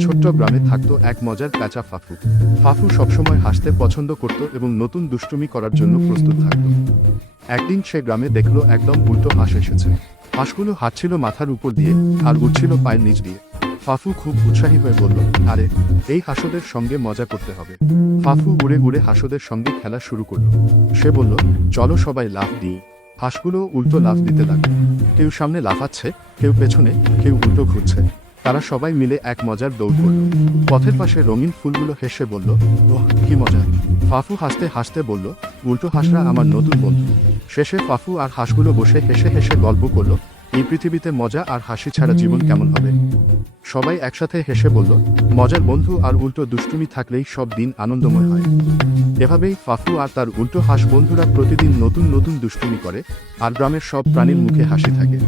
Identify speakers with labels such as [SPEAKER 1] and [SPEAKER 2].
[SPEAKER 1] ছোট্ট গ্রামে থাকতো এক মজার কাঁচা ফাফু। ফাফু সবসময় হাসতে পছন্দ করত এবং নতুন দুষ্টুমি করার জন্য প্রস্তুত থাকত। একদিন সে গ্রামে দেখল একদম উল্টো হাঁস এসেছে। হাঁসগুলো হাঁটছিল মাথার উপর দিয়ে আর উঠছিল পায়ের নিচ দিয়ে। ফাফু খুব উৎসাহী হয়ে বলল, আরে, এই হাঁসদের সঙ্গে মজা করতে হবে। ফাফু উড়ে উড়ে হাঁসদের সঙ্গে খেলা শুরু করল। সে বলল, চলো সবাই লাফ দিই। হাঁসগুলো উল্টো লাফ দিতে লাগল। কেউ সামনে লাফাচ্ছে, কেউ পেছনে, কেউ উল্টো ঘুরছে। তারা সবাই মিলে এক মজার দৌড় করল। পথের পাশে রঙিন ফুলগুলো হেসে বলল, ওহ, কি মজা। ফাফু হাসতে হাসতে বলল, উল্টো হাঁসরা আমার নতুন বন্ধু। শেষে ফাফু আর হাঁসগুলো বসে হেসে হেসে গল্প করল, এই পৃথিবীতে মজা আর হাসি ছাড়া জীবন কেমন হবে? সবাই একসাথে হেসে বলল, মজার বন্ধু আর উল্টো দুষ্টুমি থাকলেই সব দিন আনন্দময় হয়। এভাবেই ফাফু আর তার উল্টো হাঁস বন্ধুরা প্রতিদিন নতুন নতুন দুষ্টুমি করে, আর গ্রামের সব প্রাণীর মুখে হাসি থাকে।